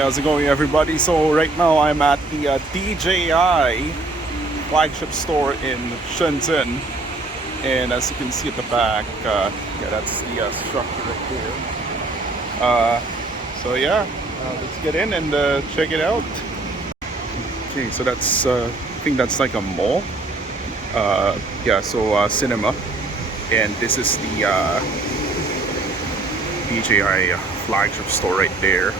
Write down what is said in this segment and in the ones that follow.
how's it going, everybody? So right now I'm at the DJI Flagship store in Shenzhen, and as you can see at the back, yeah, that's the structure right there. Let's get in and check it out. Okay, so that's I think that's like a mall. Cinema, and this is the DJI Flagship store right there.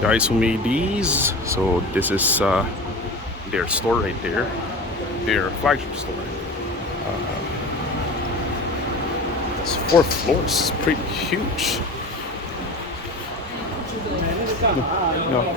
Guys who made these, so this is their store right there, their flagship store. It's 4 floors, it's pretty huge. No.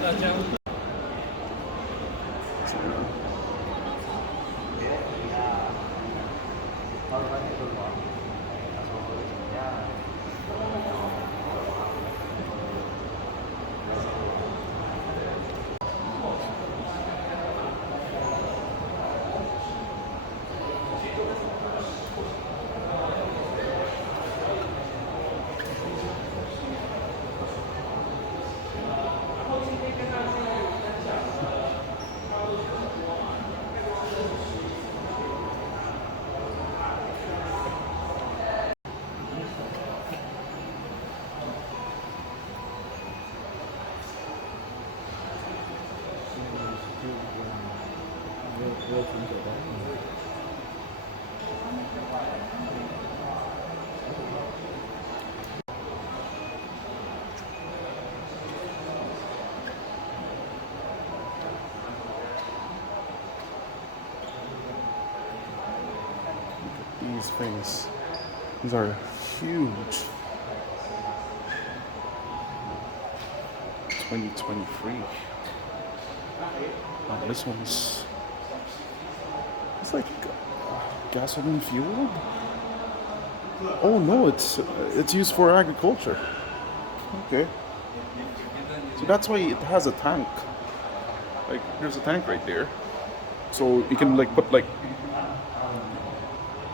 These things, these are huge. 2023. Oh, this one's, it's like gasoline fueled. Oh no, it's used for agriculture. Okay, so that's why it has a tank. Like there's a tank right there, so you can like put like,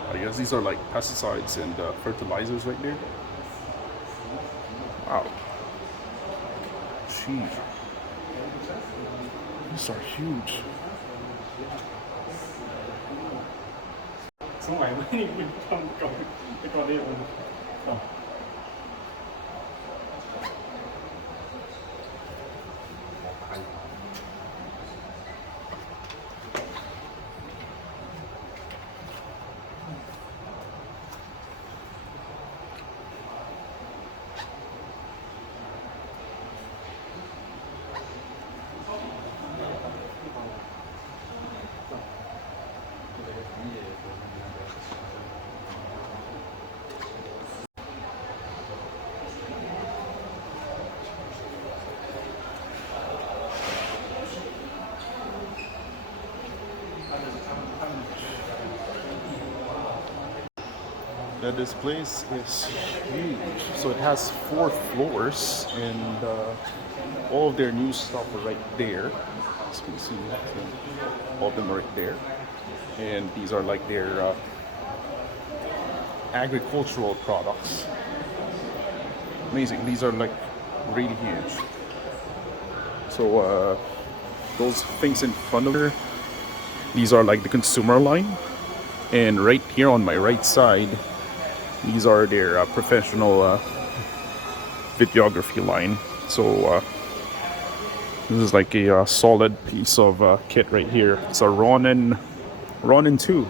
I guess these are like pesticides and fertilizers right there. Wow. Gee. These are huge. Oh. This place is huge. So it has 4 floors, and all of their new stuff are right there. As you can see, all of them are right there. And these are like their agricultural products. Amazing. These are like really huge. So those things in front of her, these are like the consumer line. And right here on my right side, these are their professional videography line. So this is like a solid piece of kit right here. It's a Ronin 2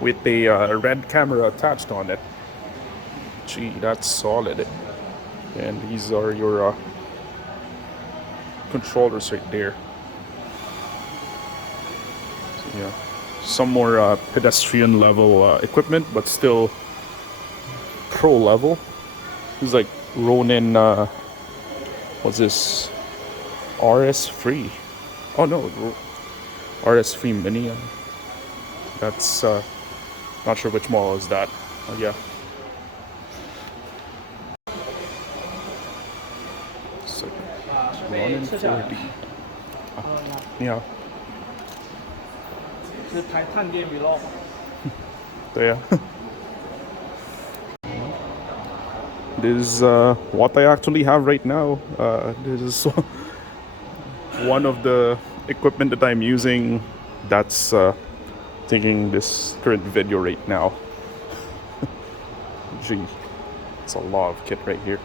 with a red camera attached on it. Gee, that's solid. And these are your controllers right there. So, yeah, some more pedestrian level equipment, but still pro level. This is like Ronin, what's this? RS3. Oh no, RS3 Mini. That's not sure which model is that. Oh yeah. It's like Ronin 4D. Yeah. 是排碳电比咯。对呀。this is what I actually have right now. This is one of the equipment that I'm using that's taking this current video right now. Gee, it's a lot of kit right here.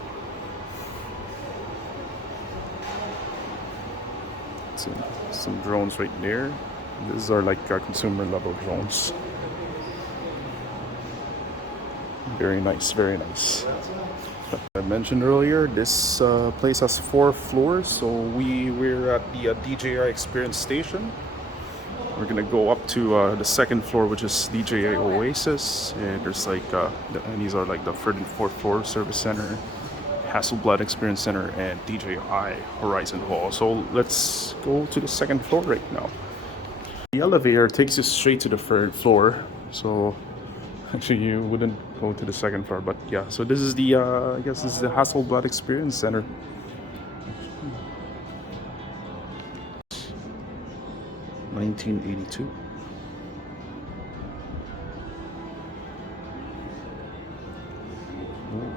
Some drones right there. These are like consumer level drones. Very nice, very nice. I mentioned earlier, this place has 4 floors, so we're at the DJI Experience Station. We're gonna go up to the 2nd floor, which is DJI Oasis, and there's like and these are like the 3rd and 4th floor service center, Hasselblad Experience Center, and DJI Horizon Hall. So let's go to the 2nd floor right now. The elevator takes you straight to the 3rd floor, so actually you wouldn't go to the 2nd floor, but yeah. So this is the I guess this is the Hasselblad Experience Center. 1982. Ooh.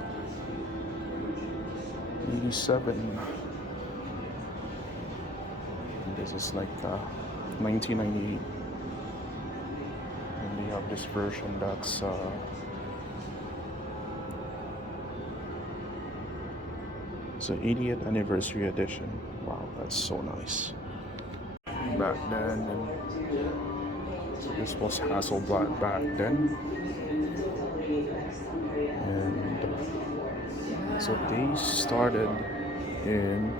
87. And this is like 1998. And we have this version that's it's an 80th anniversary edition. Wow, that's so nice. Back then, and so this was Hasselblad back then, and so they started in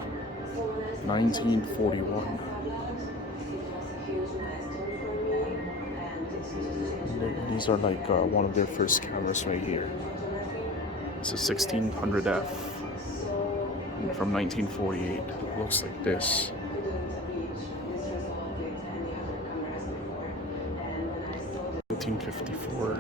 1941. These are like one of their first cameras right here. It's a 1600F from 1948. It looks like this. 1954.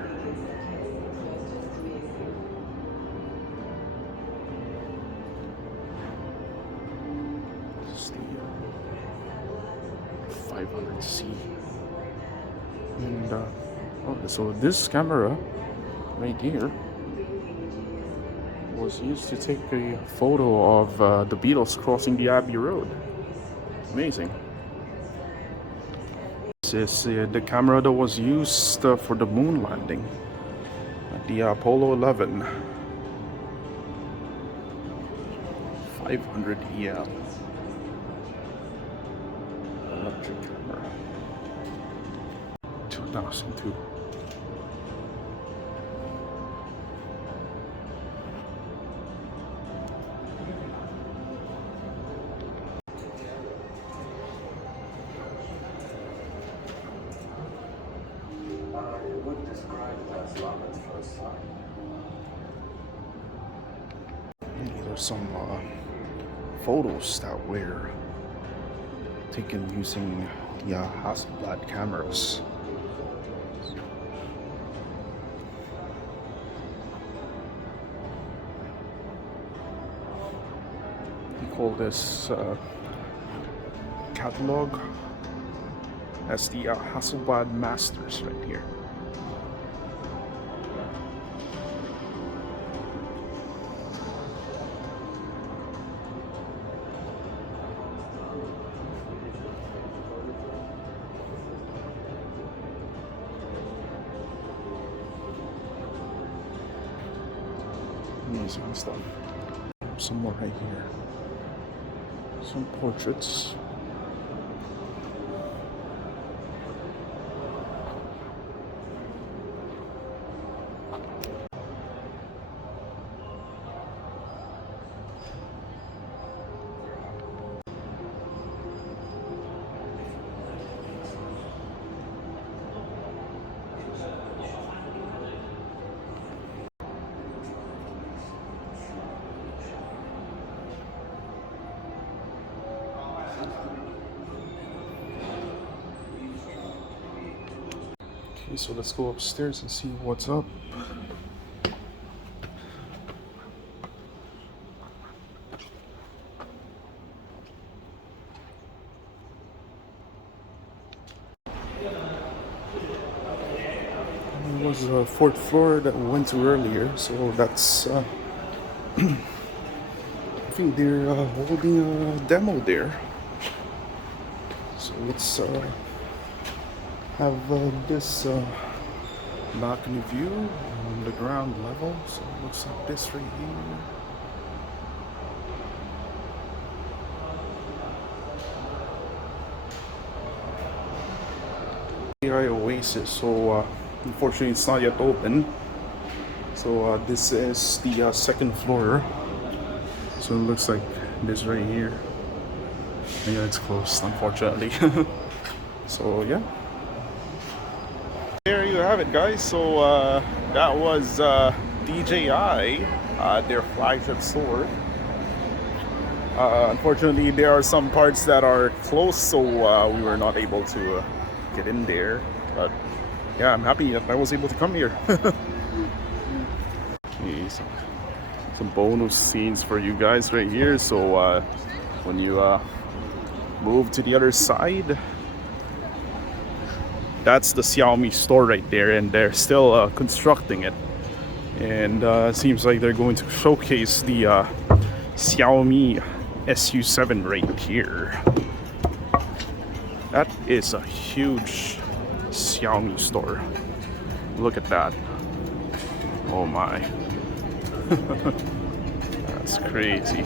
This is the 500C. And so this camera right here was used to take a photo of the Beatles crossing the Abbey Road. Amazing. This is the camera that was used for the moon landing at the Apollo 11. 500 EL electric camera. 2002. These are some photos that were taken using the Hasselblad cameras. We call this catalog as the Hasselblad Masters right here. Amazing stuff. Some more right here. Some portraits. Okay, so let's go upstairs and see what's up. It was the 4th floor that we went to earlier, so that's I think they're holding a demo there. So let's have this balcony view on the ground level. So it looks like this right here. DJI Oasis. So unfortunately it's not yet open. So this is the second floor. So it looks like this right here. Yeah, it's closed, unfortunately. So yeah. There you have it, guys. So that was DJI, their flagship store. Unfortunately, there are some parts that are closed, so we were not able to get in there. But yeah, I'm happy that I was able to come here. Okay, so some bonus scenes for you guys right here. So when you move to the other side, that's the Xiaomi store right there, and they're still constructing it. And seems like they're going to showcase the Xiaomi SU7 right here. That is a huge Xiaomi store. Look at that. Oh my. That's crazy.